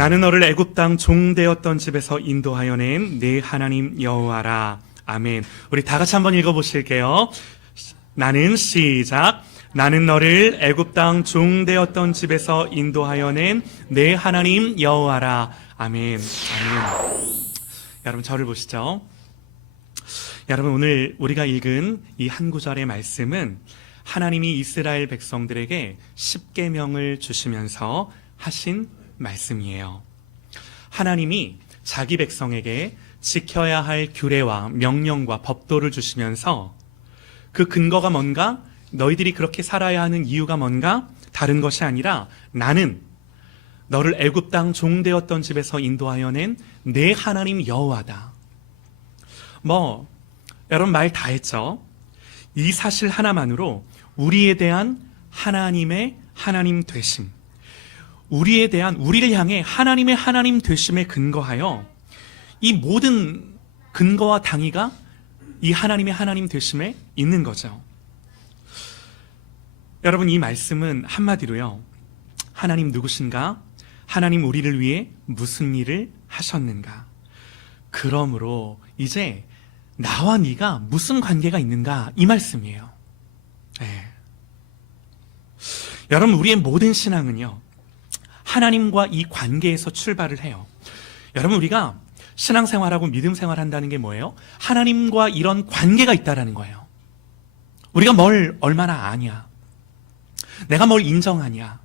나는 너를 애굽 땅 종되었던 집에서 인도하여 낸 내 하나님 여호와라. 아멘. 우리 다 같이 한번 읽어보실게요. 나는 시작. 나는 너를 애굽 땅 종되었던 집에서 인도하여 낸 내 하나님 여호와라. 아멘. 아멘. 여러분 저를 보시죠. 여러분 오늘 우리가 읽은 이 한 구절의 말씀은 하나님이 이스라엘 백성들에게 십계명을 주시면서 하신 말씀이에요. 하나님이 자기 백성에게 지켜야 할 규례와 명령과 법도를 주시면서 그 근거가 뭔가? 너희들이 그렇게 살아야 하는 이유가 뭔가? 다른 것이 아니라 나는 너를 애굽 땅 종되었던 집에서 인도하여 낸 내 하나님 여호와다. 여러분 말 다 했죠? 이 사실 하나만으로 우리에 대한 하나님의 하나님 되심, 우리를 향해 하나님의 하나님 되심에 근거하여 이 모든 근거와 당위가 이 하나님의 하나님 되심에 있는 거죠. 여러분 이 말씀은 한마디로요, 하나님 누구신가? 하나님 우리를 위해 무슨 일을 하셨는가? 그러므로 이제 나와 네가 무슨 관계가 있는가? 이 말씀이에요. 네. 여러분 우리의 모든 신앙은요, 하나님과 이 관계에서 출발을 해요. 여러분 우리가 신앙생활하고 믿음생활한다는 게 뭐예요? 하나님과 이런 관계가 있다라는 거예요. 우리가 뭘 얼마나 아냐, 내가 뭘 인정하냐,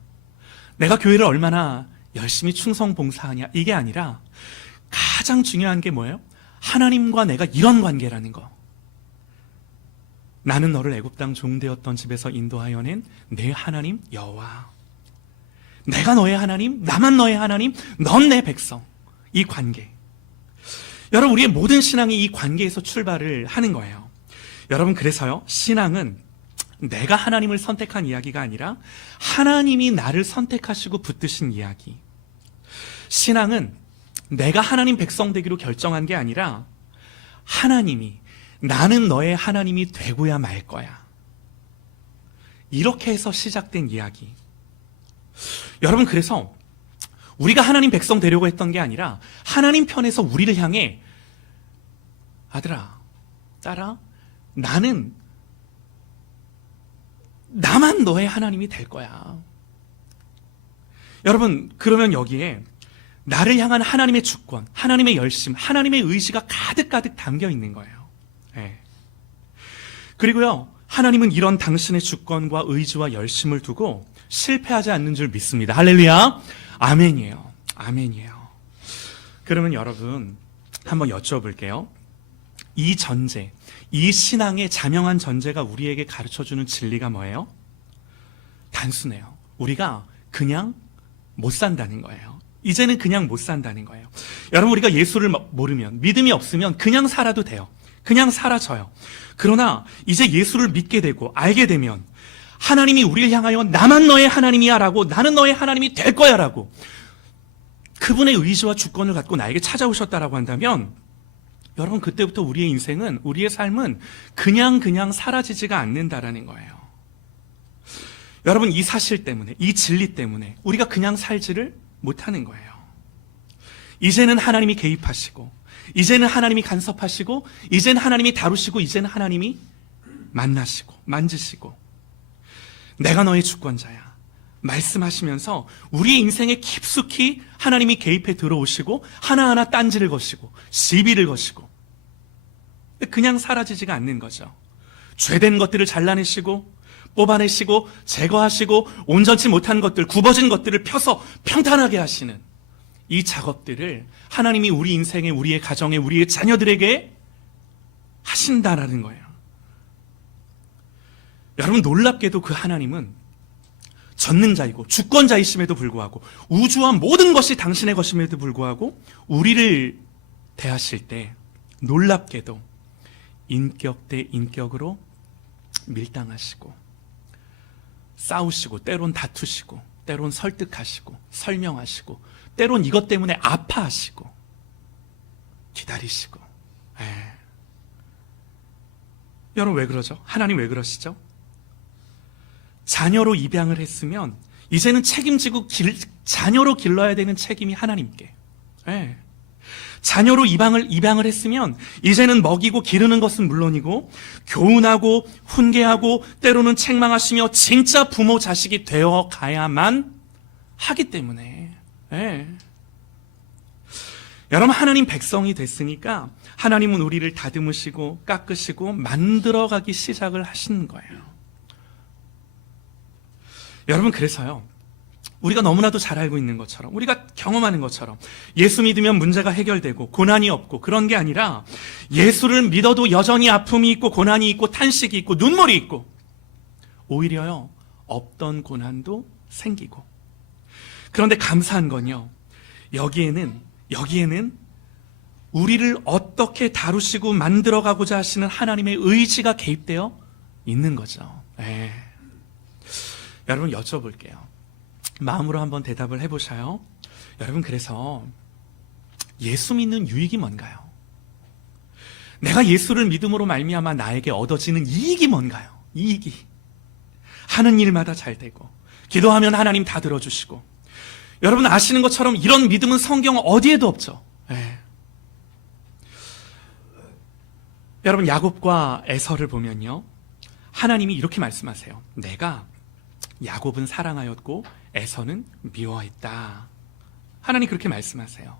내가 교회를 얼마나 열심히 충성봉사하냐, 이게 아니라 가장 중요한 게 뭐예요? 하나님과 내가 이런 관계라는 거. 나는 너를 애굽 땅 종되었던 집에서 인도하여 낸 내 하나님 여호와. 내가 너의 하나님, 나만 너의 하나님, 넌 내 백성. 이 관계. 여러분 우리의 모든 신앙이 이 관계에서 출발을 하는 거예요. 여러분 그래서요, 신앙은 내가 하나님을 선택한 이야기가 아니라 하나님이 나를 선택하시고 붙드신 이야기. 신앙은 내가 하나님 백성 되기로 결정한 게 아니라 하나님이 나는 너의 하나님이 되고야 말 거야, 이렇게 해서 시작된 이야기. 여러분 그래서 우리가 하나님 백성 되려고 했던 게 아니라 하나님 편에서 우리를 향해 아들아, 딸아, 나만 너의 하나님이 될 거야. 여러분 그러면 여기에 나를 향한 하나님의 주권, 하나님의 열심, 하나님의 의지가 가득가득 담겨 있는 거예요. 네. 그리고요, 하나님은 이런 당신의 주권과 의지와 열심을 두고 실패하지 않는 줄 믿습니다. 할렐루야. 아멘이에요. 아멘이에요. 그러면 여러분 한번 여쭤볼게요. 이 전제, 이 신앙의 자명한 전제가 우리에게 가르쳐주는 진리가 뭐예요? 단순해요. 우리가 그냥 못 산다는 거예요. 이제는 그냥 못 산다는 거예요. 여러분 우리가 예수를 모르면, 믿음이 없으면 그냥 살아도 돼요. 그냥 사라져요. 그러나 이제 예수를 믿게 되고 알게 되면 하나님이 우리를 향하여 나만 너의 하나님이야 라고, 나는 너의 하나님이 될 거야 라고 그분의 의지와 주권을 갖고 나에게 찾아오셨다라고 한다면 여러분 그때부터 우리의 인생은, 우리의 삶은 그냥 사라지지가 않는다라는 거예요. 여러분 이 사실 때문에, 이 진리 때문에 우리가 그냥 살지를 못하는 거예요. 이제는 하나님이 개입하시고, 이제는 하나님이 간섭하시고, 이제는 하나님이 다루시고, 이제는 하나님이 만나시고 만지시고, 내가 너의 주권자야 말씀하시면서 우리의 인생에 깊숙이 하나님이 개입해 들어오시고 하나하나 딴지를 거시고 시비를 거시고 그냥 사라지지가 않는 거죠. 죄된 것들을 잘라내시고 뽑아내시고 제거하시고 온전치 못한 것들, 굽어진 것들을 펴서 평탄하게 하시는 이 작업들을 하나님이 우리 인생에, 우리의 가정에, 우리의 자녀들에게 하신다라는 거예요. 여러분 놀랍게도 그 하나님은 전능자이고 주권자이심에도 불구하고 우주와 모든 것이 당신의 것임에도 불구하고 우리를 대하실 때 놀랍게도 인격 대 인격으로 밀당하시고 싸우시고 때론 다투시고 때론 설득하시고 설명하시고 때론 이것 때문에 아파하시고 기다리시고. 여러분 왜 그러죠? 하나님 왜 그러시죠? 자녀로 입양을 했으면 이제는 책임지고 자녀로 길러야 되는 책임이 하나님께. 예. 자녀로 입양을 했으면 이제는 먹이고 기르는 것은 물론이고 교훈하고 훈계하고 때로는 책망하시며 진짜 부모 자식이 되어 가야만 하기 때문에. 예. 여러분, 하나님 백성이 됐으니까 하나님은 우리를 다듬으시고 깎으시고 만들어가기 시작을 하시는 거예요. 여러분, 그래서요, 우리가 너무나도 잘 알고 있는 것처럼, 우리가 경험하는 것처럼 예수 믿으면 문제가 해결되고 고난이 없고 그런 게 아니라 예수를 믿어도 여전히 아픔이 있고 고난이 있고 탄식이 있고 눈물이 있고 오히려요, 없던 고난도 생기고. 그런데 감사한 건요, 여기에는 우리를 어떻게 다루시고 만들어가고자 하시는 하나님의 의지가 개입되어 있는 거죠. 네. 여러분, 여쭤볼게요. 마음으로 한번 대답을 해보셔요. 여러분, 그래서 예수 믿는 유익이 뭔가요? 내가 예수를 믿음으로 말미암아 나에게 얻어지는 이익이 뭔가요? 이익이. 하는 일마다 잘 되고 기도하면 하나님 다 들어주시고. 여러분 아시는 것처럼 이런 믿음은 성경 어디에도 없죠. 네. 여러분, 야곱과 에서를 보면요, 하나님이 이렇게 말씀하세요. 내가 야곱은 사랑하였고 에서는 미워했다. 하나님 그렇게 말씀하세요.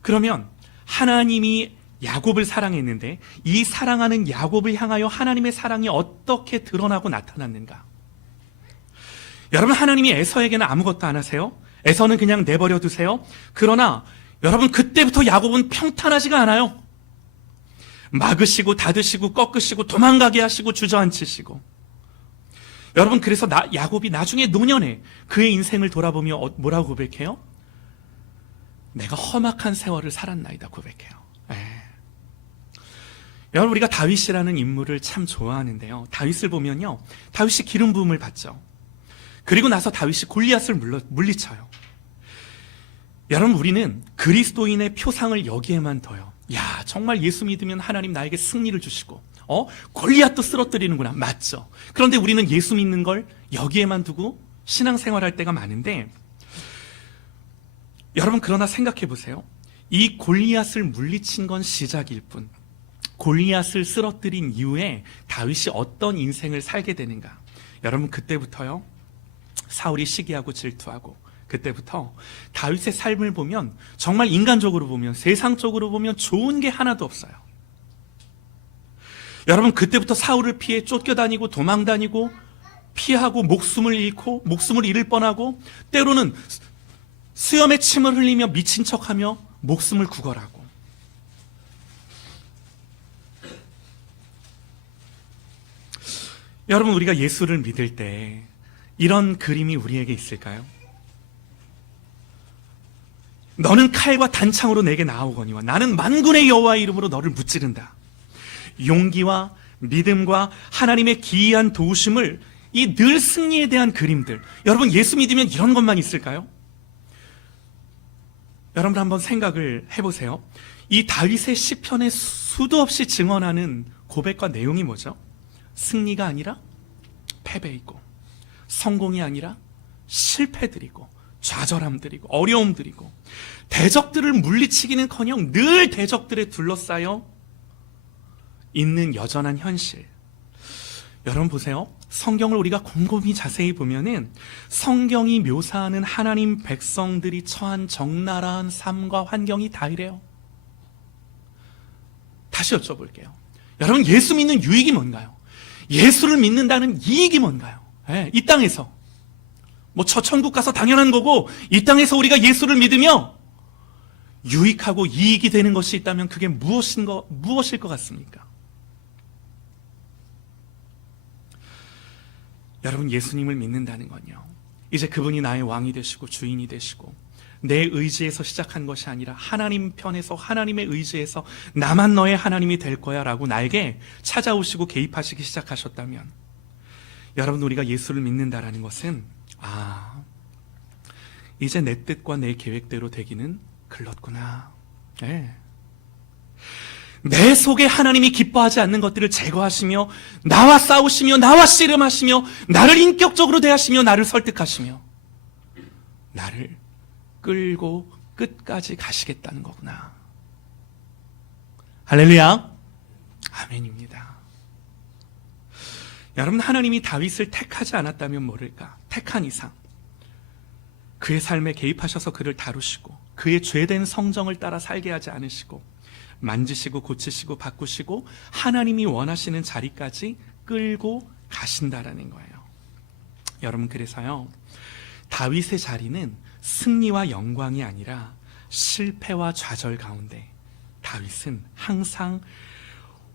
그러면 하나님이 야곱을 사랑했는데 이 사랑하는 야곱을 향하여 하나님의 사랑이 어떻게 드러나고 나타났는가? 여러분, 하나님이 에서에게는 아무것도 안 하세요. 에서는 그냥 내버려 두세요. 그러나 여러분, 그때부터 야곱은 평탄하지가 않아요. 막으시고 닫으시고 꺾으시고 도망가게 하시고 주저앉히시고. 여러분, 그래서 야곱이 나중에 노년에 그의 인생을 돌아보며 뭐라고 고백해요? 내가 험악한 세월을 살았나이다 고백해요. 여러분, 우리가 다윗이라는 인물을 참 좋아하는데요, 다윗을 보면요, 다윗이 기름 부음을 받죠. 그리고 나서 다윗이 골리앗을 물리쳐요. 여러분, 우리는 그리스도인의 표상을 여기에만 둬요. 야, 정말 예수 믿으면 하나님 나에게 승리를 주시고 골리앗도 쓰러뜨리는구나. 맞죠? 그런데 우리는 예수 믿는 걸 여기에만 두고 신앙생활할 때가 많은데, 여러분, 그러나 생각해 보세요. 이 골리앗을 물리친 건 시작일 뿐, 골리앗을 쓰러뜨린 이후에 다윗이 어떤 인생을 살게 되는가? 여러분, 그때부터요, 사울이 시기하고 질투하고, 그때부터 다윗의 삶을 보면 정말 인간적으로 보면, 세상적으로 보면 좋은 게 하나도 없어요. 여러분, 그때부터 사울을 피해 쫓겨다니고 도망다니고 피하고 목숨을 잃고 목숨을 잃을 뻔하고 때로는 수염에 침을 흘리며 미친 척하며 목숨을 구걸하고. 여러분, 우리가 예수를 믿을 때 이런 그림이 우리에게 있을까요? 너는 칼과 단창으로 내게 나아오거니와 나는 만군의 여호와의 이름으로 너를 무찌른다. 용기와 믿음과 하나님의 기이한 도우심을, 이 늘 승리에 대한 그림들. 여러분, 예수 믿으면 이런 것만 있을까요? 여러분, 한번 생각을 해보세요. 이 다윗의 시편에 수도 없이 증언하는 고백과 내용이 뭐죠? 승리가 아니라 패배이고, 성공이 아니라 실패들이고, 좌절함들이고, 어려움들이고, 대적들을 물리치기는커녕 늘 대적들에 둘러싸여 있는 여전한 현실. 여러분 보세요. 성경을 우리가 곰곰이 자세히 보면은 성경이 묘사하는 하나님 백성들이 처한 적나라한 삶과 환경이 다 이래요. 다시 여쭤볼게요. 여러분, 예수 믿는 유익이 뭔가요? 예수를 믿는다는 이익이 뭔가요? 이 땅에서 저 천국 가서 당연한 거고, 이 땅에서 우리가 예수를 믿으며 유익하고 이익이 되는 것이 있다면 그게 무엇일 것 같습니까? 여러분, 예수님을 믿는다는 건요, 이제 그분이 나의 왕이 되시고 주인이 되시고 내 의지에서 시작한 것이 아니라 하나님 편에서, 하나님의 의지에서 나만 너의 하나님이 될 거야 라고 나에게 찾아오시고 개입하시기 시작하셨다면, 여러분, 우리가 예수를 믿는다라는 것은 이제 내 뜻과 내 계획대로 되기는 글렀구나. 네. 내 속에 하나님이 기뻐하지 않는 것들을 제거하시며 나와 싸우시며 나와 씨름하시며 나를 인격적으로 대하시며 나를 설득하시며 나를 끌고 끝까지 가시겠다는 거구나. 할렐루야. 아멘입니다. 여러분, 하나님이 다윗을 택하지 않았다면 모를까? 택한 이상 그의 삶에 개입하셔서 그를 다루시고 그의 죄된 성정을 따라 살게 하지 않으시고 만지시고 고치시고 바꾸시고 하나님이 원하시는 자리까지 끌고 가신다라는 거예요. 여러분, 그래서요, 다윗의 자리는 승리와 영광이 아니라 실패와 좌절 가운데 다윗은 항상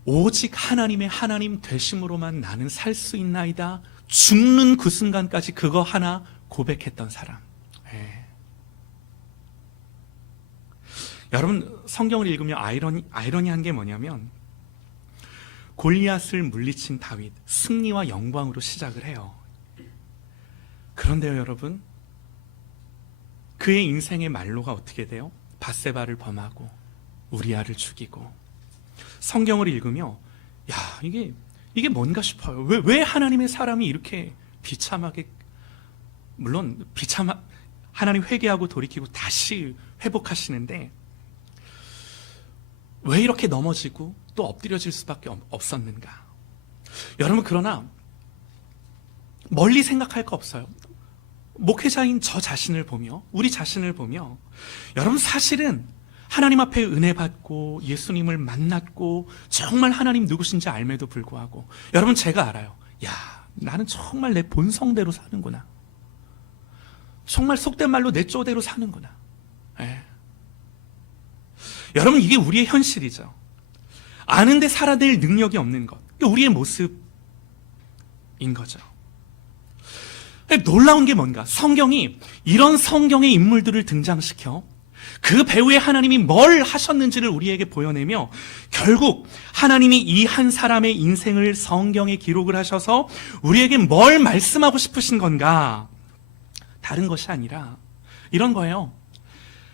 오직 하나님의 하나님 되심으로만 나는 살 수 있나이다, 죽는 그 순간까지 그거 하나 고백했던 사람. 여러분, 성경을 읽으면 아이러니한 게 뭐냐면 골리앗을 물리친 다윗, 승리와 영광으로 시작을 해요. 그런데요, 여러분, 그의 인생의 말로가 어떻게 돼요? 밧세바를 범하고 우리아를 죽이고. 성경을 읽으며 야, 이게 뭔가 싶어요. 왜 하나님의 사람이 이렇게 비참하게, 물론 하나님 회개하고 돌이키고 다시 회복하시는데 왜 이렇게 넘어지고 또 엎드려질 수밖에 없었는가? 여러분, 그러나 멀리 생각할 거 없어요. 목회자인 저 자신을 보며, 우리 자신을 보며, 여러분, 사실은 하나님 앞에 은혜 받고 예수님을 만났고 정말 하나님 누구신지 알매도 불구하고, 여러분, 제가 알아요. 야, 나는 정말 내 본성대로 사는구나. 정말 속된 말로 내 쪼대로 사는구나. 여러분, 이게 우리의 현실이죠. 아는데 살아낼 능력이 없는 것, 우리의 모습인 거죠. 놀라운 게 뭔가, 성경이 이런 성경의 인물들을 등장시켜 그 배후에 하나님이 뭘 하셨는지를 우리에게 보여내며 결국 하나님이 이 한 사람의 인생을 성경에 기록을 하셔서 우리에게 뭘 말씀하고 싶으신 건가? 다른 것이 아니라 이런 거예요.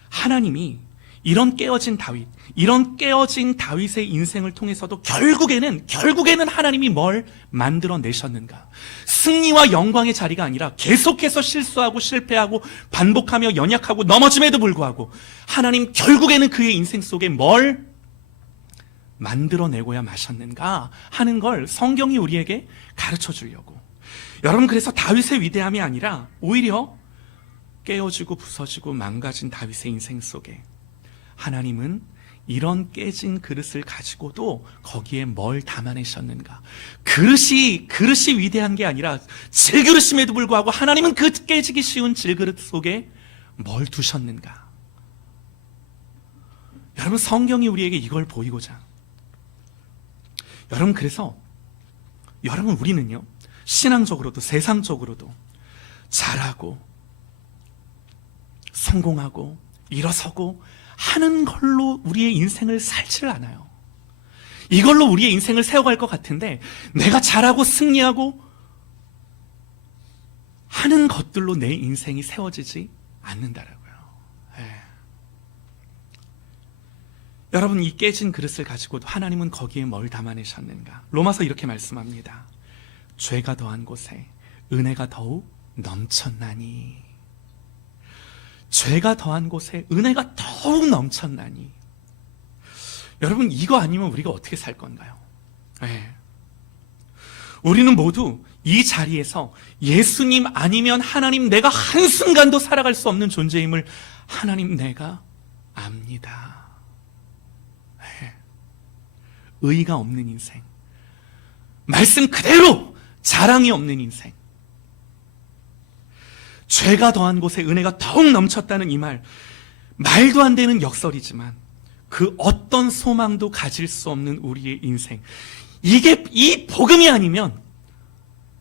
하나님이 이런 깨어진 다윗의 인생을 통해서도 결국에는 하나님이 뭘 만들어내셨는가? 승리와 영광의 자리가 아니라 계속해서 실수하고 실패하고 반복하며 연약하고 넘어짐에도 불구하고 하나님 결국에는 그의 인생 속에 뭘 만들어내고야 마셨는가 하는 걸 성경이 우리에게 가르쳐 주려고. 여러분, 그래서 다윗의 위대함이 아니라 오히려 깨어지고 부서지고 망가진 다윗의 인생 속에 하나님은 이런 깨진 그릇을 가지고도 거기에 뭘 담아내셨는가? 그릇이 위대한 게 아니라 질그릇임에도 불구하고 하나님은 그 깨지기 쉬운 질그릇 속에 뭘 두셨는가? 여러분, 성경이 우리에게 이걸 보이고자. 여러분, 그래서 여러분, 우리는요, 신앙적으로도 세상적으로도 잘하고 성공하고 일어서고 하는 걸로 우리의 인생을 살지를 않아요. 이걸로 우리의 인생을 세워갈 것 같은데 내가 잘하고 승리하고 하는 것들로 내 인생이 세워지지 않는다라고요. 여러분, 이 깨진 그릇을 가지고도 하나님은 거기에 뭘 담아내셨는가? 로마서 이렇게 말씀합니다. 죄가 더한 곳에 은혜가 더욱 넘쳤나니. 죄가 더한 곳에 은혜가 더욱 넘쳤나니. 여러분, 이거 아니면 우리가 어떻게 살 건가요? 우리는 모두 이 자리에서 예수님 아니면 하나님, 내가 한순간도 살아갈 수 없는 존재임을 하나님, 내가 압니다. 의의가 없는 인생, 말씀 그대로 자랑이 없는 인생, 죄가 더한 곳에 은혜가 더욱 넘쳤다는 이 말도 안 되는 역설이지만 그 어떤 소망도 가질 수 없는 우리의 인생, 이게 이 복음이 아니면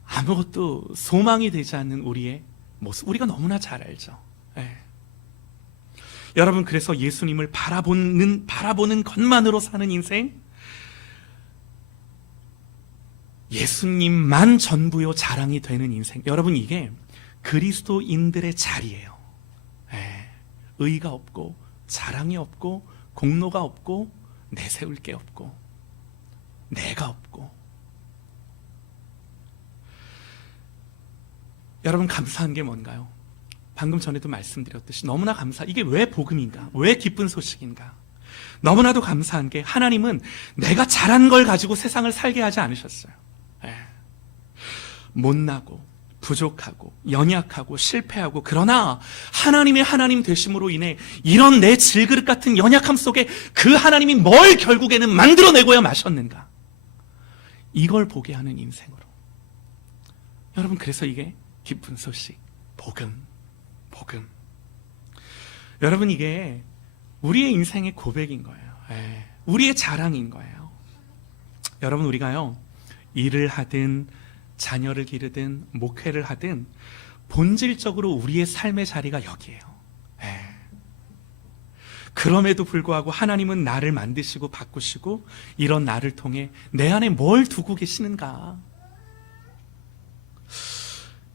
아무것도 소망이 되지 않는 우리의 모습, 우리가 너무나 잘 알죠. 여러분, 그래서 예수님을 바라보는 것만으로 사는 인생, 예수님만 전부요 자랑이 되는 인생, 여러분, 이게 그리스도인들의 자리예요. 의의가 없고 자랑이 없고 공로가 없고 내세울 게 없고 내가 없고. 여러분, 감사한 게 뭔가요? 방금 전에도 말씀드렸듯이 너무나 이게 왜 복음인가? 왜 기쁜 소식인가? 너무나도 감사한 게 하나님은 내가 잘한 걸 가지고 세상을 살게 하지 않으셨어요. 못나고 부족하고 연약하고 실패하고, 그러나 하나님의 하나님 되심으로 인해 이런 내 질그릇 같은 연약함 속에 그 하나님이 뭘 결국에는 만들어내고야 마셨는가, 이걸 보게 하는 인생으로. 여러분, 그래서 이게 기쁜 소식, 복음. 여러분, 이게 우리의 인생의 고백인 거예요. 우리의 자랑인 거예요. 여러분, 우리가요, 일을 하든 자녀를 기르든 목회를 하든 본질적으로 우리의 삶의 자리가 여기예요. 그럼에도 불구하고 하나님은 나를 만드시고 바꾸시고 이런 나를 통해 내 안에 뭘 두고 계시는가?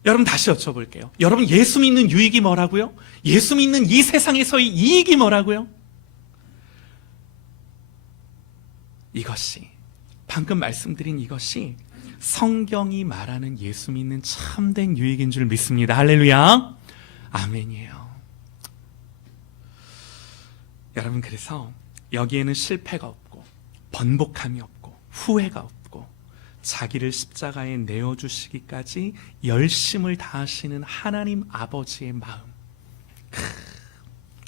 여러분, 다시 여쭤볼게요. 여러분, 예수 믿는 유익이 뭐라고요? 예수 믿는 이 세상에서의 이익이 뭐라고요? 이것이, 방금 말씀드린 이것이 성경이 말하는 예수 믿는 참된 유익인 줄 믿습니다. 할렐루야. 아멘이에요. 여러분, 그래서 여기에는 실패가 없고 번복함이 없고 후회가 없고 자기를 십자가에 내어주시기까지 열심을 다하시는 하나님 아버지의 마음,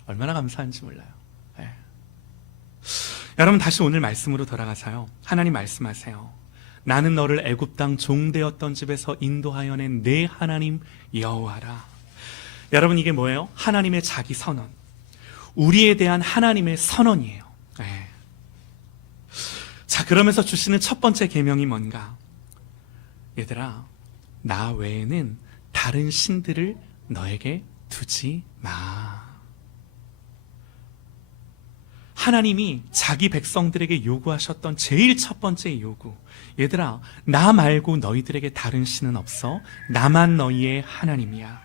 얼마나 감사한지 몰라요. 여러분, 다시 오늘 말씀으로 돌아가서요, 하나님 말씀하세요. 나는 너를 애굽 땅 종되었던 집에서 인도하여 낸 내 하나님 여호와라. 여러분, 이게 뭐예요? 하나님의 자기 선언, 우리에 대한 하나님의 선언이에요. 자, 그러면서 주시는 첫 번째 계명이 뭔가? 얘들아, 나 외에는 다른 신들을 너에게 두지 마. 하나님이 자기 백성들에게 요구하셨던 제일 첫 번째 요구, 얘들아, 나 말고 너희들에게 다른 신은 없어. 나만 너희의 하나님이야.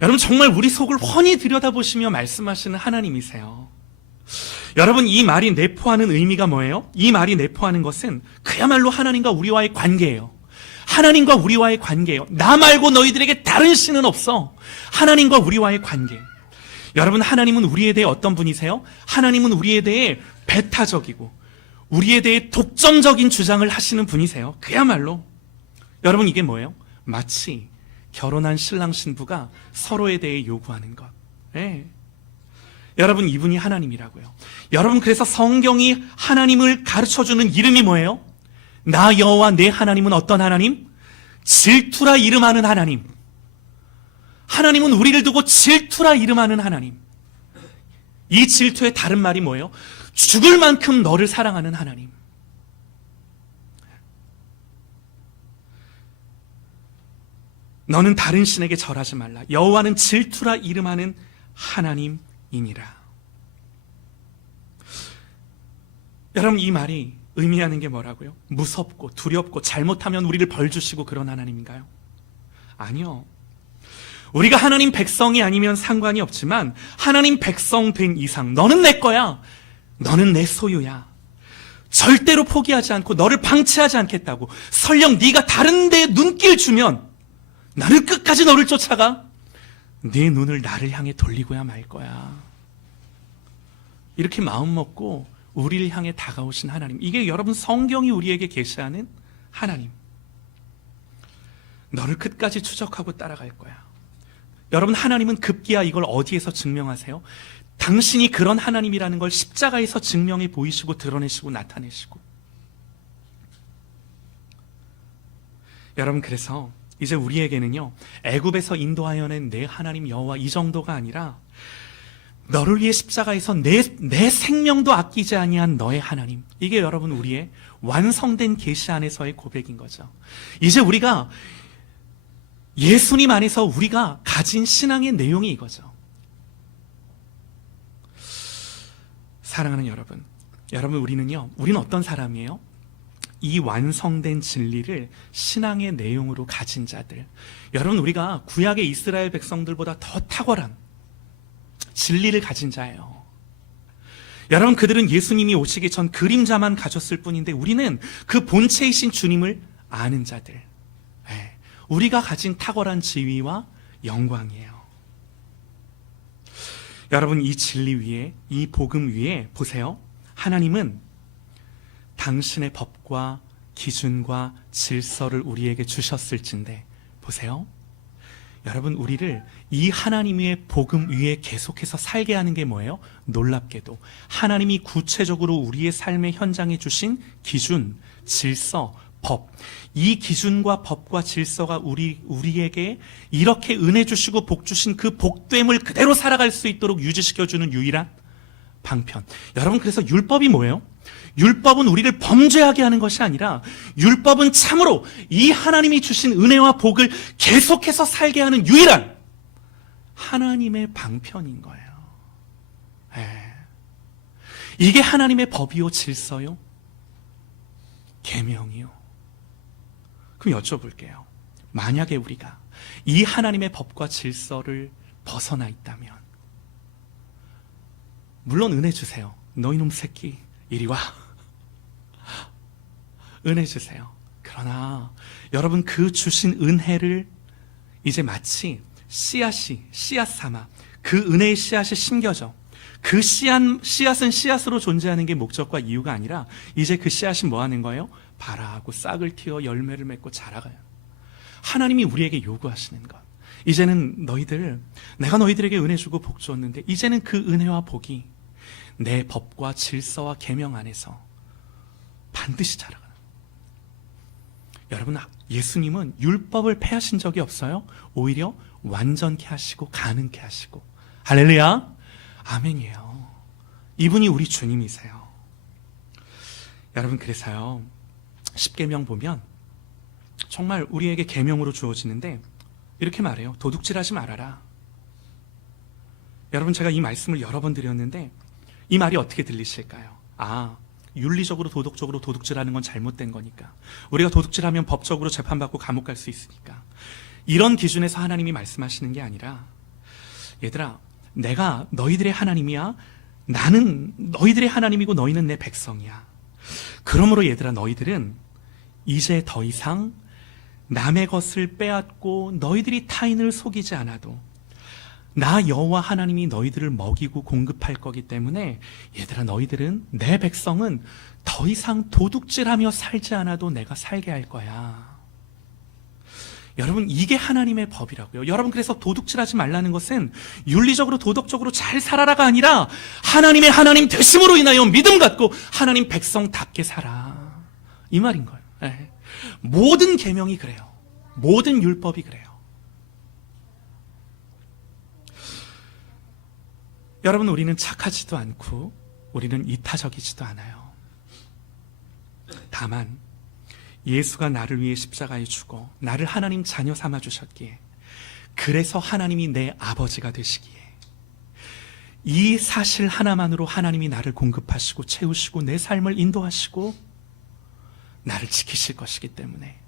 여러분, 정말 우리 속을 훤히 들여다보시며 말씀하시는 하나님이세요. 여러분, 이 말이 내포하는 의미가 뭐예요? 이 말이 내포하는 것은 그야말로 하나님과 우리와의 관계예요. 하나님과 우리와의 관계예요. 나 말고 너희들에게 다른 신은 없어. 하나님과 우리와의 관계. 여러분, 하나님은 우리에 대해 어떤 분이세요? 하나님은 우리에 대해 배타적이고 우리에 대해 독점적인 주장을 하시는 분이세요. 그야말로. 여러분, 이게 뭐예요? 마치 결혼한 신랑 신부가 서로에 대해 요구하는 것. 여러분, 이분이 하나님이라고요. 여러분, 그래서 성경이 하나님을 가르쳐주는 이름이 뭐예요? 나 여호와 내 하나님은 어떤 하나님? 질투라 이름하는 하나님. 하나님은 우리를 두고 질투라 이름하는 하나님. 이 질투의 다른 말이 뭐예요? 죽을 만큼 너를 사랑하는 하나님. 너는 다른 신에게 절하지 말라. 여호와는 질투라 이름하는 하나님이니라. 여러분, 이 말이 의미하는 게 뭐라고요? 무섭고 두렵고 잘못하면 우리를 벌 주시고 그런 하나님인가요? 아니요. 우리가 하나님 백성이 아니면 상관이 없지만 하나님 백성 된 이상 너는 내 거야. 너는 내 소유야. 절대로 포기하지 않고 너를 방치하지 않겠다고. 설령 네가 다른 데에 눈길 주면 나는 끝까지 너를 쫓아가. 네 눈을 나를 향해 돌리고야 말 거야. 이렇게 마음 먹고 우리를 향해 다가오신 하나님. 이게 여러분, 성경이 우리에게 계시하는 하나님. 너를 끝까지 추적하고 따라갈 거야. 여러분, 하나님은 급기야 이걸 어디에서 증명하세요? 당신이 그런 하나님이라는 걸 십자가에서 증명해 보이시고 드러내시고 나타내시고. 여러분, 그래서 이제 우리에게는요, 애굽에서 인도하여 낸 내 하나님 여호와 이 정도가 아니라 너를 위해 십자가에서 내 생명도 아끼지 아니한 너의 하나님. 이게 여러분, 우리의 완성된 계시 안에서의 고백인 거죠. 이제 우리가 예수님 안에서 우리가 가진 신앙의 내용이 이거죠. 사랑하는 여러분, 우리는 어떤 사람이에요? 이 완성된 진리를 신앙의 내용으로 가진 자들. 여러분, 우리가 구약의 이스라엘 백성들보다 더 탁월한 진리를 가진 자예요. 여러분, 그들은 예수님이 오시기 전 그림자만 가졌을 뿐인데 우리는 그 본체이신 주님을 아는 자들. 우리가 가진 탁월한 지위와 영광이에요. 여러분, 이 진리 위에, 이 복음 위에 보세요. 하나님은 당신의 법과 기준과 질서를 우리에게 주셨을진데, 보세요. 여러분, 우리를 이 하나님의 복음 위에 계속해서 살게 하는 게 뭐예요? 놀랍게도 하나님이 구체적으로 우리의 삶의 현장에 주신 기준, 질서, 법, 이 기준과 법과 질서가 우리에게 이렇게 은혜 주시고 복 주신 그 복됨을 그대로 살아갈 수 있도록 유지시켜주는 유일한 방편. 여러분, 그래서 율법이 뭐예요? 율법은 우리를 범죄하게 하는 것이 아니라 율법은 참으로 이 하나님이 주신 은혜와 복을 계속해서 살게 하는 유일한 하나님의 방편인 거예요. 이게 하나님의 법이요, 질서요, 계명이요. 그럼 여쭤볼게요. 만약에 우리가 이 하나님의 법과 질서를 벗어나 있다면, 물론 은혜 주세요. 너 이놈 새끼 이리 와. 은혜 주세요. 그러나 여러분, 그 주신 은혜를 이제 마치 씨앗 삼아 그 은혜의 씨앗이 심겨져, 그 씨앗은 씨앗으로 존재하는 게 목적과 이유가 아니라 이제 그 씨앗이 뭐 하는 거예요? 발아하고 싹을 틔워 열매를 맺고 자라가요. 하나님이 우리에게 요구하시는 것, 이제는 내가 너희들에게 은혜 주고 복 주었는데 이제는 그 은혜와 복이 내 법과 질서와 계명 안에서 반드시 자라가는. 여러분, 예수님은 율법을 폐하신 적이 없어요. 오히려 완전케 하시고 가능케 하시고. 할렐루야, 아멘이에요. 이분이 우리 주님이세요. 여러분, 그래서요, 십계명 보면 정말 우리에게 계명으로 주어지는데 이렇게 말해요. 도둑질하지 말아라. 여러분, 제가 이 말씀을 여러 번 드렸는데 이 말이 어떻게 들리실까요? 윤리적으로 도덕적으로 도둑질하는 건 잘못된 거니까, 우리가 도둑질하면 법적으로 재판받고 감옥 갈 수 있으니까, 이런 기준에서 하나님이 말씀하시는 게 아니라, 얘들아, 내가 너희들의 하나님이야. 나는 너희들의 하나님이고 너희는 내 백성이야. 그러므로 얘들아, 너희들은 이제 더 이상 남의 것을 빼앗고 너희들이 타인을 속이지 않아도 나 여호와 하나님이 너희들을 먹이고 공급할 거기 때문에 얘들아, 너희들은, 내 백성은 더 이상 도둑질하며 살지 않아도 내가 살게 할 거야. 여러분, 이게 하나님의 법이라고요. 여러분, 그래서 도둑질하지 말라는 것은 윤리적으로 도덕적으로 잘 살아라가 아니라 하나님의 하나님 되심으로 인하여 믿음 갖고 하나님 백성답게 살아, 이 말인 거예요. 모든 계명이 그래요. 모든 율법이 그래요. 여러분, 우리는 착하지도 않고 우리는 이타적이지도 않아요. 다만 예수가 나를 위해 십자가에 죽어 나를 하나님 자녀 삼아 주셨기에, 그래서 하나님이 내 아버지가 되시기에, 이 사실 하나만으로 하나님이 나를 공급하시고 채우시고 내 삶을 인도하시고 나를 지키실 것이기 때문에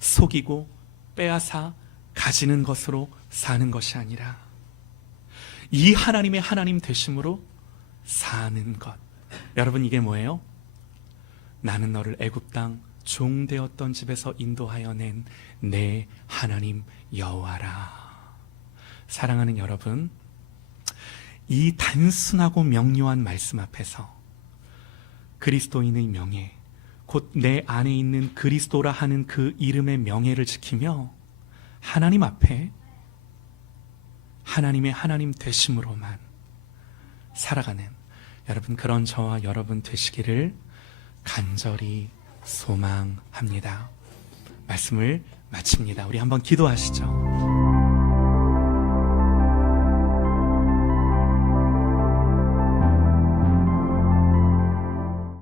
속이고 빼앗아 가지는 것으로 사는 것이 아니라 이 하나님의 하나님 되심으로 사는 것. 여러분, 이게 뭐예요? 나는 너를 애굽 땅 종되었던 집에서 인도하여 낸 내 하나님 여호와라. 사랑하는 여러분, 이 단순하고 명료한 말씀 앞에서 그리스도인의 명예, 곧 내 안에 있는 그리스도라 하는 그 이름의 명예를 지키며 하나님 앞에 하나님의 하나님 되심으로만 살아가는 여러분, 그런 저와 여러분 되시기를 간절히 소망합니다. 말씀을 마칩니다. 우리 한번 기도하시죠.